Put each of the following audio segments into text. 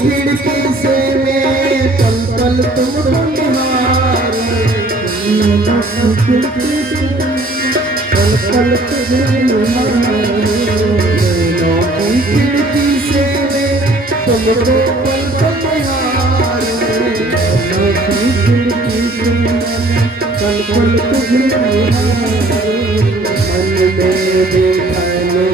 खिड़की से मैं पल पल तुम निहार पल पल खिड़की से मैं तुमको पल पल निहार खिड़की से पल पल मन में देखा लो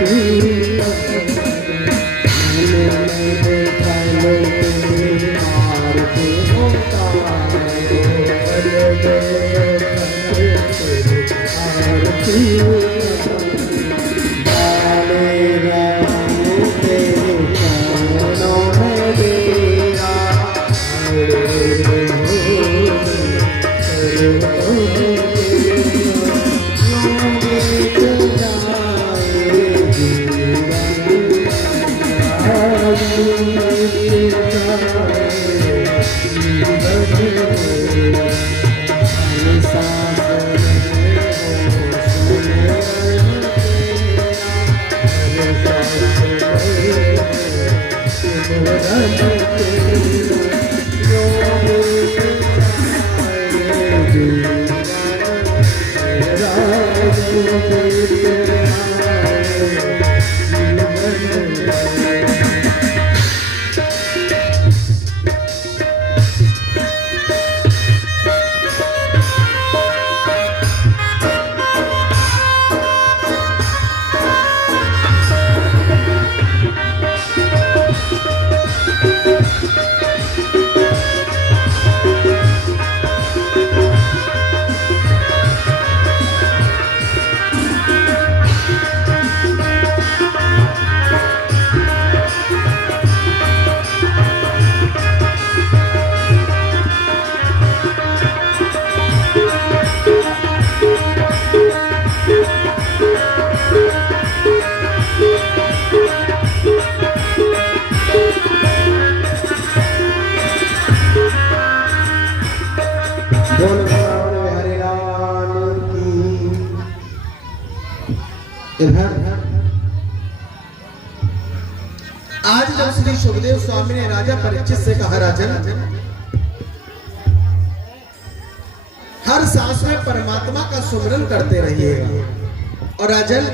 तेरी आज जब श्री सुखदेव स्वामी ने राजा परीक्षित से कहा, राजन हर सांस में परमात्मा का सुमिरन करते रहिएगा, और राजन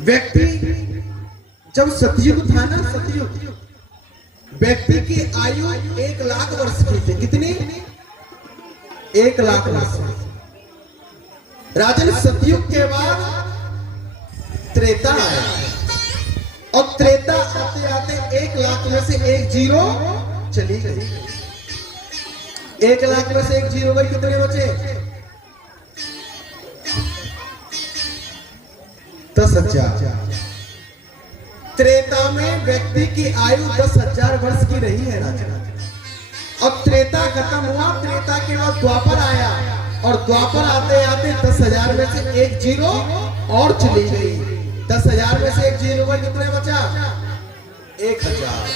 व्यक्ति जब सतयुग था ना, सतयुग व्यक्ति की आयु 1 लाख वर्ष की थी। कितनी? 1 लाख वर्ष। राजन सतयुग के बाद त्रेता आया, और त्रेता आते आते 1 लाख में से 1 जीरो चली गई। 1 लाख में से 1 जीरो गई, कितने बचे? 10,000। त्रेता में व्यक्ति की आयु 10,000 वर्ष की रही है राजा। और त्रेता खत्म हुआ, त्रेता के बाद द्वापर आया और द्वापर आते आते 10,000 में से एक जीरो और चली गई। 10,000 में से एक जीरो में कितने बचा? 1,000।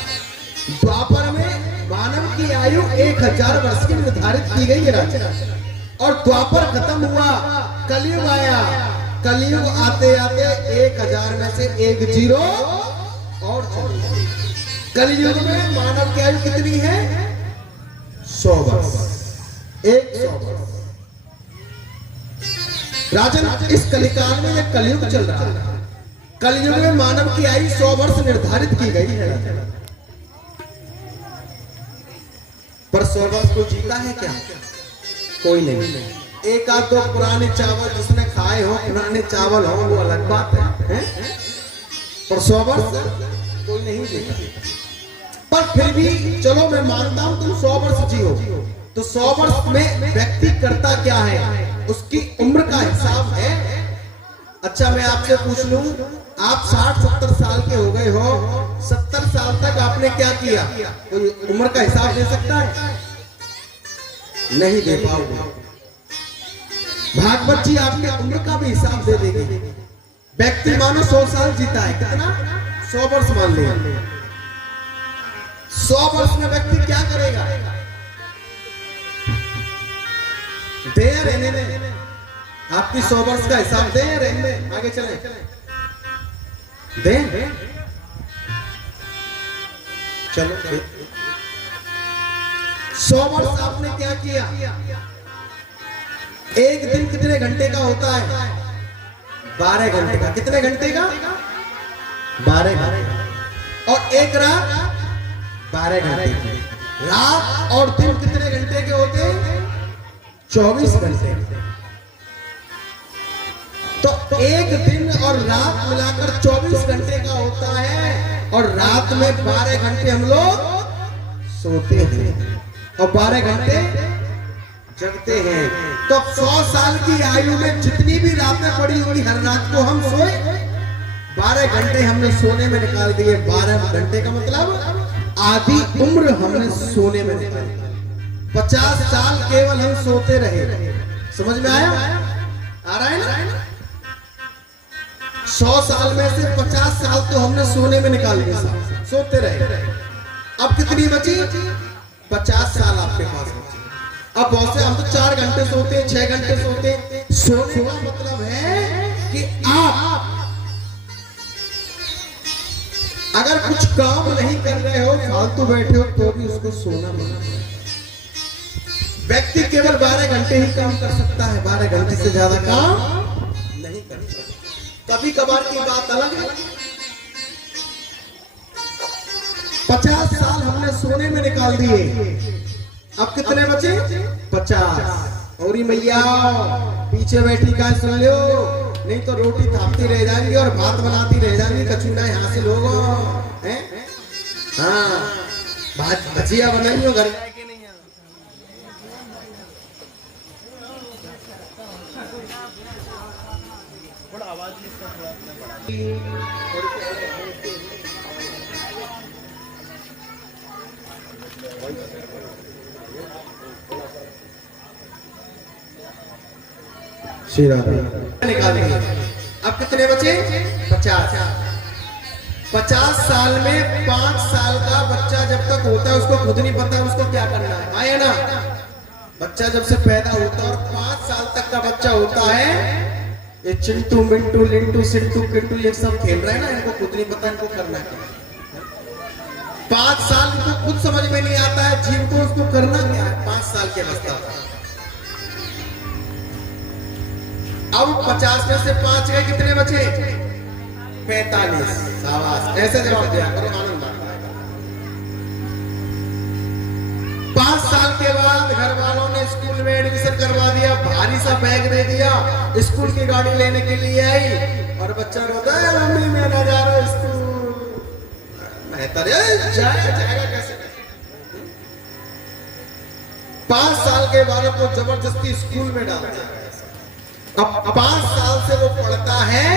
द्वापर में मानव की आयु 1,000 वर्ष की निर्धारित की गई है राजा। और द्वापर खत्म हुआ, कलयुग आया। कलयुग आते आते 1,000 में से एक जीरो और चली गई। कलयुग में मानव की आयु कितनी है? 100 वर्ष। 100 वर्ष। राजन, इस कलिकाल में यह कलयुग चल रहा है। कलयुग में मानव की आयु 100 वर्ष निर्धारित की गई है राजन। पर 100 वर्ष को जीता है क्या? कोई नहीं। एक आध दो पुराने चावल जिसने खाए हो, पुराने चावल हो, वो अलग बात है? पर 100 वर्ष कोई नहीं जीता। पर फिर भी चलो मैं मानता हूं तुम 100 वर्ष जियो, तो 100 वर्ष में व्यक्ति करता क्या है? उसकी उम्र का हिसाब है। अच्छा मैं आपसे पूछ लूं, आप 60-70 साल के हो गए हो, 70 साल तक आपने क्या किया? कोई उम्र का हिसाब दे सकता है? नहीं दे पाओगे। भागवत जी आपके उम्र का भी हिसाब दे देंगे। व्यक्ति मानो 100 साल जीता है, कितना? 100 वर्ष मान लिया। 100 वर्ष में व्यक्ति क्या करेगा? दे रहने दे, आपकी 100 वर्ष का हिसाब दे रहने दे, आगे चले दे। चलो 100 वर्ष आपने क्या किया? एक दिन कितने घंटे का होता है? 12 घंटे का। कितने घंटे का? 12 घंटे। और एक रात 12 घंटे की। रात और दिन कितने घंटे के होते हैं? 24 घंटे। तो एक दिन और रात मिलाकर 24 घंटे का होता है। और रात में 12 घंटे हम लोग सोते हैं और 12 घंटे जगते हैं। तो 100 साल की आयु में जितनी भी रातें पड़ी हुई, हर रात को हम सोए, 12 घंटे हमने सोने में निकाल दिए। 12 घंटे का मतलब आधी उम्र हमने सोने में निकाल दी। 50 साल केवल हम सोते रहे। समझ में आया? आ रहा है ना? 100 साल में से 50 साल तो हमने सोने में निकाल दिए, सोते रहे। अब कितनी बची? 50 साल आपके पास बची। अब बहुत से हम तो 4 घंटे सोते, 6 घंटे सोते। सोने का मतलब है कि आप अगर कुछ काम नहीं कर रहे हो, फालतू बैठे हो, तो भी उसको सोना माना है। व्यक्ति केवल 12 घंटे ही काम कर सकता है, 12 घंटे से ज्यादा काम नहीं कर सकता। कभी कभार की बात अलग है। 50 साल हमने सोने में निकाल दिए। अब कितने बचे? 50। और मैया पीछे बैठी का सुन लो, नहीं तो रोटी थापती रह जाएंगी और भात बनाती रह जाएंगी। कचूना यहाँ से लोग हैं। हाँ, भजिया बनाई हो घर जाके नहीं। थोड़ा आवाज निकाल दिए। अब कितने बचे? 50। 50 साल में 5 साल का बच्चा जब तक होता है उसको खुद नहीं पता उसको क्या करना है। आया ना? बच्चा जब से पैदा होता है और 5 साल तक का बच्चा होता है, ये चिंटू मिंटू लिंटू सिंटू किंटू ये सब खेल रहे हैं ना, इनको खुद नहीं पता इनको करना क्या। 5 साल को खुद समझ में नहीं आता है जीव को उसको करना क्या है। 5 साल के अवस्था पर अब 50 में से 5 गए, कितने बचे? 45। शाबाश, ऐसे जवाब दिया करो, आनंद आता है। 5 साल के बाद घर वालों ने स्कूल में एडमिशन करवा दिया, भारी सा बैग दे दिया, स्कूल की गाड़ी लेने के लिए आई और बच्चा रोता है, मम्मी मैं ना जा रहा स्कूल। मैं तो जाएगा कैसे? 5 साल के बालक को जबरदस्ती स्कूल में डाल दिया। अब 5 साल से वो पढ़ता है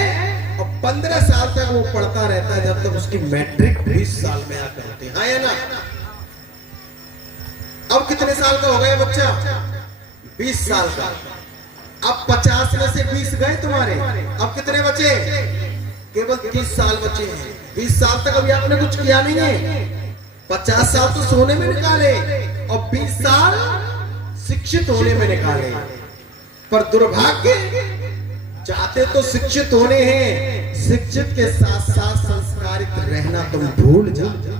और 15 साल तक वो पढ़ता रहता है, जब तक उसकी मैट्रिक 20 साल में आकर होती है। हाँ या ना? अब कितने साल का हो गया बच्चा? 20 साल का। अब 50 में से 20 गए तुम्हारे, अब कितने बचे? केवल 30 साल बचे हैं। 20 साल तक अभी आपने कुछ किया नहीं है। 50 साल तो सोने में निकाले और 20 साल शिक्षित होने में निकाले। पर दुर्भाग्य, चाहते तो शिक्षित होने हैं, शिक्षित के साथ साथ संस्कारित रहना तुम भूल जाओ।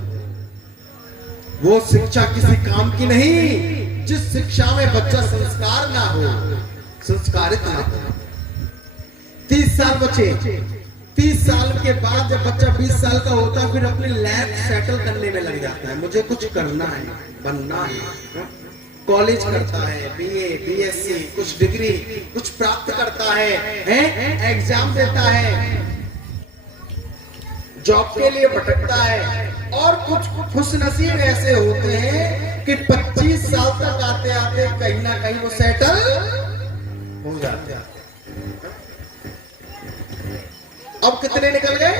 वो शिक्षा किसी काम की नहीं जिस शिक्षा में बच्चा संस्कार ना हो, संस्कारित ना हो। 30 साल बचे। 30 साल के बाद जब बच्चा 20 साल का होता है, फिर अपनी लाइफ सेटल करने में लग जाता है। मुझे कुछ करना है, बनना है। कॉलेज करता है, बीए, बीएससी, कुछ डिग्री, कुछ प्राप्त करता है, एग्जाम देता है, जॉब के लिए भटकता है। और कुछ खुशनसीब ऐसे होते हैं कि 25 साल तक आते आते कहीं ना कहीं वो सेटल हो जाते हैं। अब कितने निकल गए?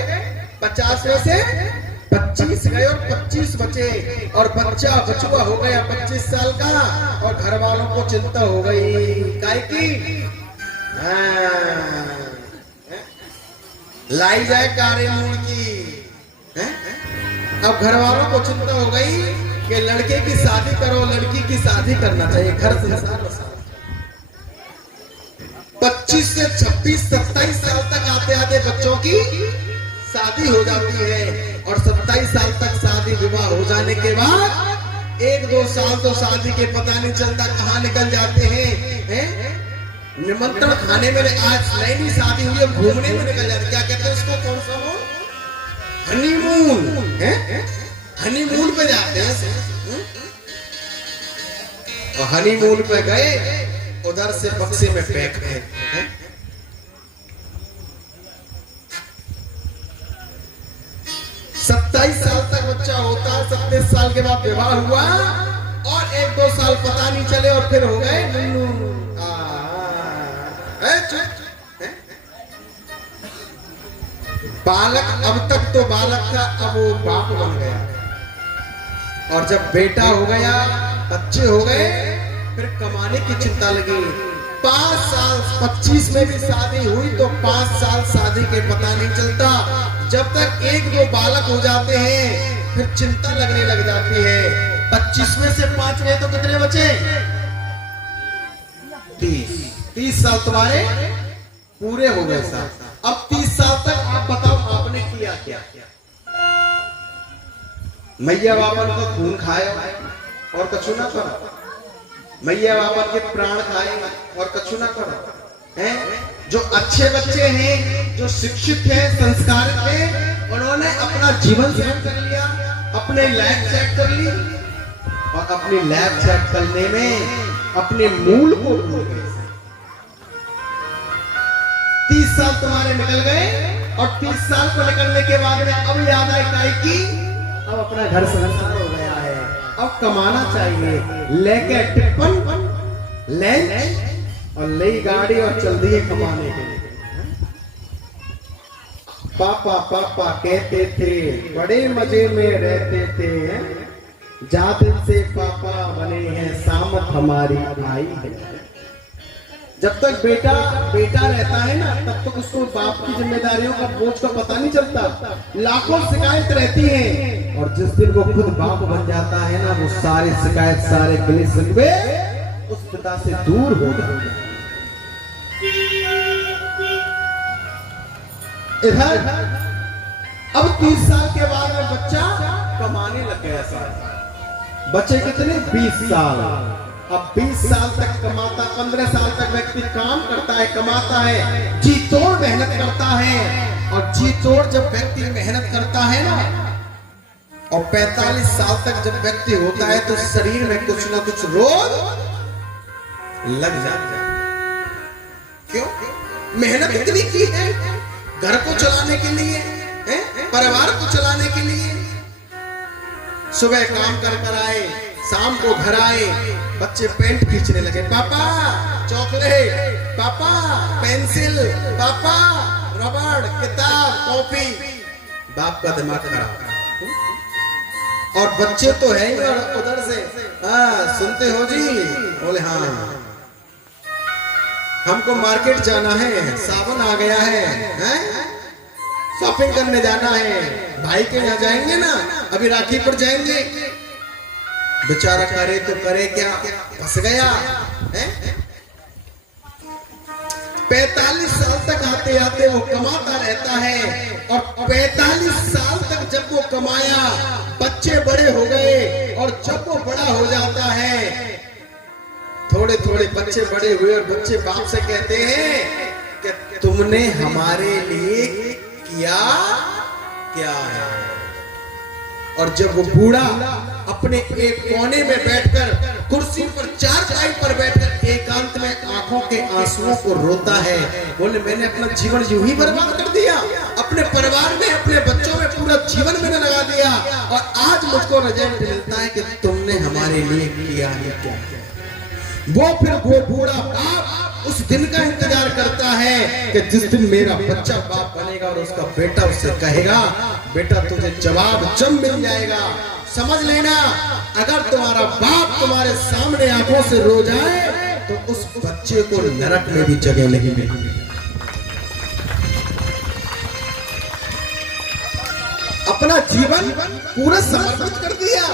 50 में से 25 गए और 25 बचे। और बच्चा बचुआ हो गया 25 साल का, और घर वालों को चिंता हो गई काय की लाई जाए कारे मूल की। अब घर वालों को चिंता हो गई कि लड़के की शादी करो, लड़की की शादी करना चाहिए, घर संसार बसाओ। 25 से 26, 27 साल तक आते आते बच्चों की शादी हो जाती है। और 27 साल तक शादी विवाह हो जाने के बाद 1-2 साल तो शादी के पता नहीं चलता कहाँ निकल जाते हैं। निमंत्रण खाने में, आज नई शादी हुई है, घूमने में निकल जाते। क्या कहते हैं उसको? कौन सा वो? हनीमून है। हनीमून पे जाते हैं। और हनीमून पे गए, उधर से बक्से में पैक है। 27 साल तक बच्चा होता है, 27 साल के बाद विवाह हुआ और 1-2 साल पता नहीं चले और फिर हो गए नन्नू। बालक, अब तक तो बालक था, अब वो बाप बन गया। और जब बेटा हो गया, बच्चे हो गए, फिर कमाने की चिंता लगी। 5 साल, 25 में भी शादी हुई तो 5 साल शादी के पता नहीं चलता। जब तक 1-2 बालक हो जाते हैं, फिर चिंता लगने लग जाती है। 25 में से 5 गए तो कितने बचे? 30 साल तुम्हारे पूरे हो गए साथ। अब 30 साल तक आप बताओ आपने किया क्या? मैया बाबा का खून खाए और कछु ना करो, मैया बाबा के प्राण खाए और कछु ना करो। हैं जो अच्छे बच्चे हैं, जो शिक्षित हैं, संस्कारित हैं, उन्होंने अपना जीवन सेट कर लिया, अपने लाइफ सेट कर ली। और अपनी लाइफ सेट करने में अपने मूल को भूल गए। 30 साल तुम्हारे निकल गए और 30 साल को निकलने के बाद में अब याद आई काई की अब अपना घर संसार हो गया है, अब कमाना चाहिए। लेके टिप्पण ले और नई गाड़ी और चल दिए कमाने के लिए। पापा पापा कहते थे, बड़े मजे में रहते थे, जाते से पापा बने हैं, सामत हमारी आई है। जब तक बेटा बेटा रहता है ना, तब तक उसको बाप की जिम्मेदारियों का बोझ का पता नहीं चलता। लाखों शिकायत रहती हैं, और जिस दिन वो खुद बाप बन जाता है ना, वो सारी शिकायत, सारे गिले शिकवे उस पिता से दूर हो जाते हैं। इधर अब 30 साल के बाद में बच्चा कमाने लग गया। बच्चे कितने? 20 साल। अब 20 साल तक कमाता, 15 साल तक व्यक्ति काम करता है, कमाता है, जी तोड़ मेहनत करता है। और जी तोड़ जब व्यक्ति मेहनत करता है ना, और 45 साल तक जब व्यक्ति होता है, तो शरीर में कुछ ना कुछ रोग लग जाता है। क्यों? मेहनत इतनी की है घर को चलाने के लिए, परिवार को चलाने के लिए। सुबह काम कर आए, शाम को घर आए, बच्चे पेंट खींचने लगे, पापा चॉकलेट, पापा पेंसिल, पापा रबड़, किताब, कॉपी, बाप का दिमाग खराब। और बच्चे तो है ही, और उधर से हाँ सुनते हो जी, बोले हाँ हमको मार्केट जाना है, सावन आ गया है, हैं? शॉपिंग करने जाना है, भाई के यहाँ जाएंगे ना, अभी राखी पर जाएंगे। बेचारा करे तो करे क्या, फंस गया है। 45 साल तक आते आते वो कमाता रहता है, और 45 साल तक जब वो कमाया, बच्चे बड़े हो गए, और जब वो बड़ा हो जाता है, थोड़े थोड़े बच्चे बड़े हुए, और बच्चे बाप से कहते हैं कि तुमने हमारे लिए किया क्या है। और जब वो बूढ़ा अपने एक कोने में बैठकर, कुर्सी पर, चारपाई पर बैठकर एकांत में आंखों के आंसुओं को रोता है, बोले मैंने अपना जीवन यूं ही बर्बाद कर दिया, अपने परिवार में, अपने बच्चों में पूरा जीवन मैंने लगा दिया, और आज मुझको रिजल्ट मिलता है कि तुमने हमारे लिए किया ही क्या। वो फिर वो बूढ़ा बाप उस दिन का इंतजार करता है कि जिस दिन मेरा बच्चा बाप बनेगा और उसका बेटा उससे कहेगा बेटा तुझे जवाब जब मिल जाएगा। समझ लेना, अगर तुम्हारा बाप तुम्हारे सामने आंखों से रो जाए तो उस बच्चे को नरक में भी जगह नहीं मिलेगी। अपना जीवन पूरा समर्पित कर दिया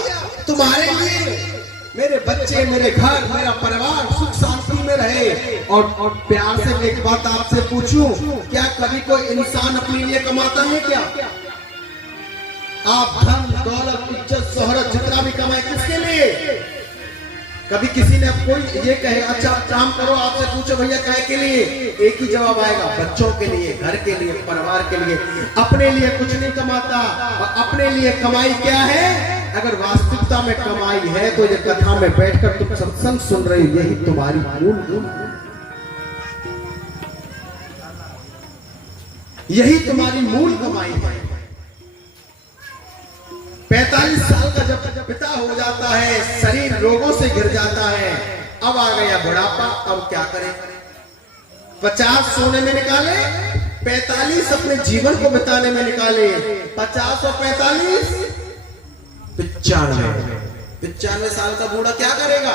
तुम्हारे लिए। मेरे बच्चे, मेरे घर, मेरा परिवार सुख शांति में रहे। और प्यार से एक बात आपसे पूछूं, क्या कभी कोई इंसान अपने लिए कमाता है क्या? आप धन दौलत इज्जत शोहरत जितना भी कमाए किसके लिए? कभी किसी ने कोई ये कहे अच्छा आप काम करो, आपसे पूछो भैया काहे के लिए, एक ही जवाब आएगा बच्चों के लिए, घर के लिए, परिवार के लिए। अपने लिए कुछ नहीं कमाता। और अपने लिए कमाई क्या है? अगर वास्तविकता में कमाई है तो ये कथा में बैठकर तुम सत्संग सुन रही हो, यही तुम्हारी मूल, यही तुम्हारी मूल कमाई है। 45 साल का जब पिता हो जाता है, शरीर रोगों से घिर जाता है, अब आ गया बुढ़ापा, अब क्या करें? 50 सोने में निकाले, 45 अपने जीवन को बिताने में निकाले। 50 और 45 95 साल का बूढ़ा क्या करेगा?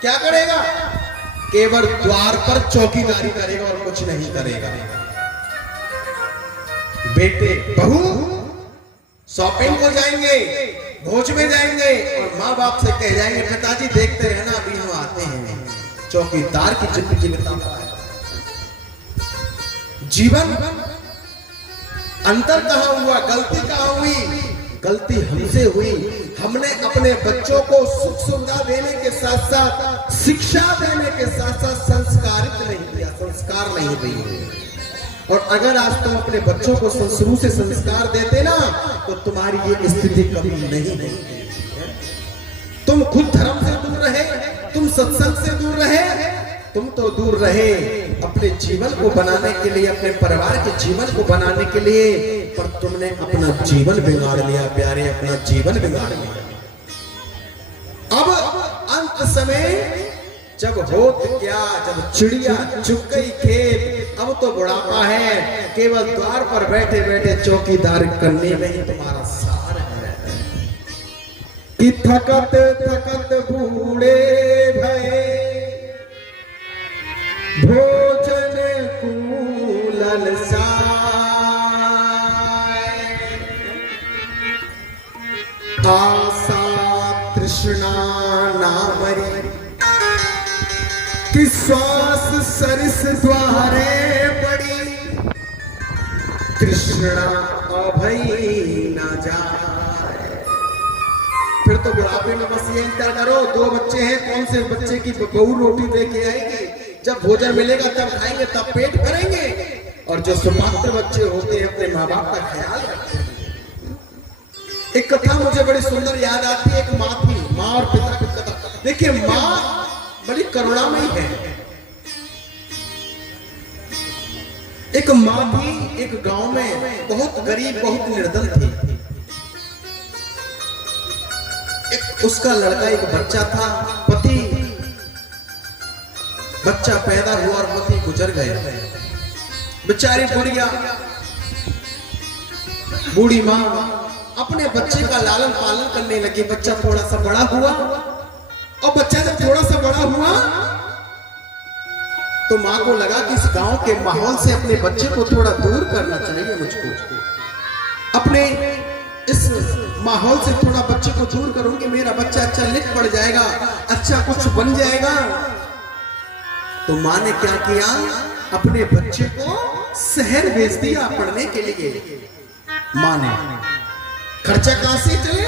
क्या करेगा? केवल द्वार पर चौकीदारी करेगा और कुछ नहीं करेगा। बेटे बहू शॉपिंग को जाएंगे, भोज में जाएंगे, और माँ बाप से कह जाएंगे पिताजी देखते रहना अभी हम आते हैं। चौकीदार की जिंदगी बिता रहा है। जीवन अंतर कहां हुआ? गलती कहां हुई? गलती हमसे हुई। हमने अपने बच्चों को सुख सुविधा देने के साथ साथ, शिक्षा देने के साथ साथ संस्कारित नहीं किया, संस्कार नहीं दिए। और अगर आज तुम अपने बच्चों को शुरू से संस्कार देते ना तो तुम्हारी ये स्थिति कभी नहीं होगी। तुम खुद धर्म से दूर रहे, तुम सत्संग से दूर रहे, तुम तो दूर रहे अपने जीवन को बनाने के लिए, अपने परिवार के जीवन को बनाने के लिए, पर तुमने अपना जीवन बिगाड़ लिया प्यारे, अपना जीवन बिगाड़ लिया। अब अंत समय जब होत क्या, जब चिड़िया चुग गई खेत, अब तो बुढ़ापा है, केवल द्वार पर बैठे बैठे चौकीदार करने में ही तुम्हारा सार है। कि थकत थकत बूढ़े भये, भोजन कूलल आशा तृष्णा नामरी, कि श्वास सरिस द्वारे बड़ी, तृष्णा अभई न जाए। फिर तो बुढ़ापे में बस ये इंतजार करो, 2 बच्चे हैं, कौन से बच्चे की बहू रोटी दे के आएगी, जब भोजन मिलेगा तब खाएंगे, तब पेट भरेंगे। और जो सुपात्र बच्चे होते हैं अपने माँ बाप का ख्याल रखते हैं। एक कथा मुझे बड़ी सुंदर याद आती है। एक माँ थी, माँ और पिता की कथा। देखिए माँ बड़ी करुणामयी है। एक माँ थी, एक गांव में, बहुत गरीब, बहुत निर्धन थी। उसका लड़का, एक बच्चा था, पति, बच्चा पैदा हुआ और पति गुजर गए। बेचारी बुढ़िया, बूढ़ी माँ अपने बच्चे का लालन पालन करने लगी। बच्चा थोड़ा सा बड़ा हुआ, और बच्चा जब थोड़ा सा बड़ा हुआ तो माँ को लगा कि इस गांव के माहौल से अपने बच्चे को थोड़ा दूर करना चाहिए मुझको। अपने इस माहौल से थोड़ा बच्चे को दूर करूंगी, मेरा बच्चा अच्छा लिख पढ़ जाएगा, अच्छा कुछ बन जाएगा। तो माँ ने क्या किया, अपने बच्चे को शहर भेज दिया पढ़ने के लिए। माँ ने खर्चा कहां से चले,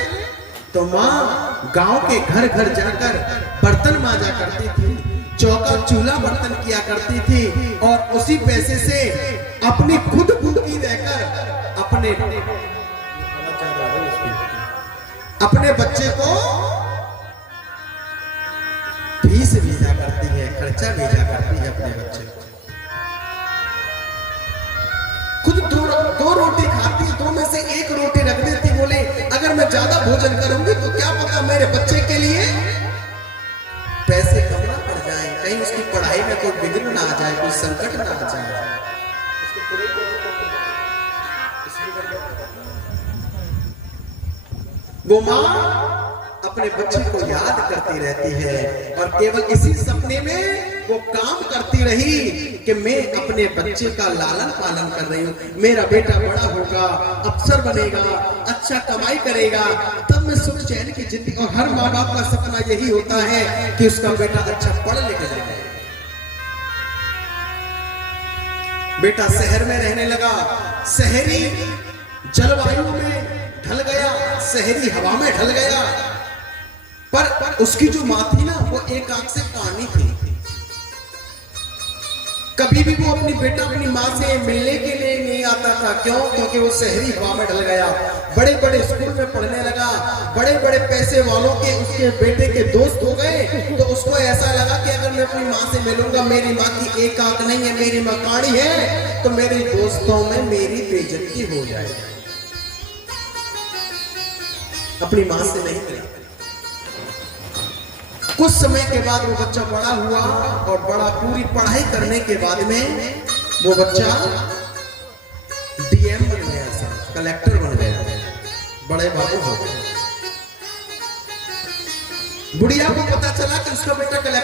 तो माँ गांव के घर घर जाकर बर्तन मांजा करती थी, चौका चूल्हा बर्तन किया करती थी, और उसी पैसे से अपनी खुद भूखी रहकर अपने बच्चे को फीस भेजा करती है, खर्चा भेजा करती है अपने बच्चे को। खुद दो रोटी खाती, दो में से एक रोटी रख देती, बोले अगर मैं ज्यादा भोजन करूंगी तो क्या पता मेरे बच्चे के लिए पैसे कम ना पड़ जाए, कहीं उसकी पढ़ाई में कोई विघ्न ना आ जाए, कोई संकट ना आ जाए। वो माँ अपने बच्चे को याद करती रहती है, और केवल इसी सपने में वो काम करती रही कि मैं अपने बच्चे का लालन पालन कर रही हूँ, मेरा बेटा बड़ा होगा, अफसर बनेगा, अच्छा कमाई करेगा, तब मैं सुख चैन की जिंदगी। और हर माँ बाप का सपना यही होता है कि उसका बेटा अच्छा पढ़ लिख जाए। बेटा शहर में रहने लगा, शहरी जलवायु में ढल गया, शहरी हवा में ढल गया, पर उसकी जो माँ थी ना, वो एक आंख से कानी थी। कभी भी वो अपनी बेटा अपनी माँ से मिलने के लिए नहीं आता था। क्यों? क्योंकि वो शहरी हवा में ढल गया, बड़े बड़े स्कूल में पढ़ने लगा, बड़े बड़े पैसे वालों के उसके बेटे के दोस्त हो गए, तो उसको ऐसा लगा कि अगर मैं अपनी माँ से मिलूंगा, मेरी माँ की एक आंख नहीं है, मेरी माँ काणी है, तो मेरे दोस्तों में मेरी बेइज्जती हो जाएगी। अपनी माँ से नहीं मिला। कुछ समय के बाद वो बच्चा बड़ा हुआ, और बड़ा पूरी पढ़ाई करने के बाद में वो बच्चा डीएम बन गया, कलेक्टर बन गया, बड़े बाबू हो गए। बुढ़िया को पता चला कि उसका बेटा कलेक्टर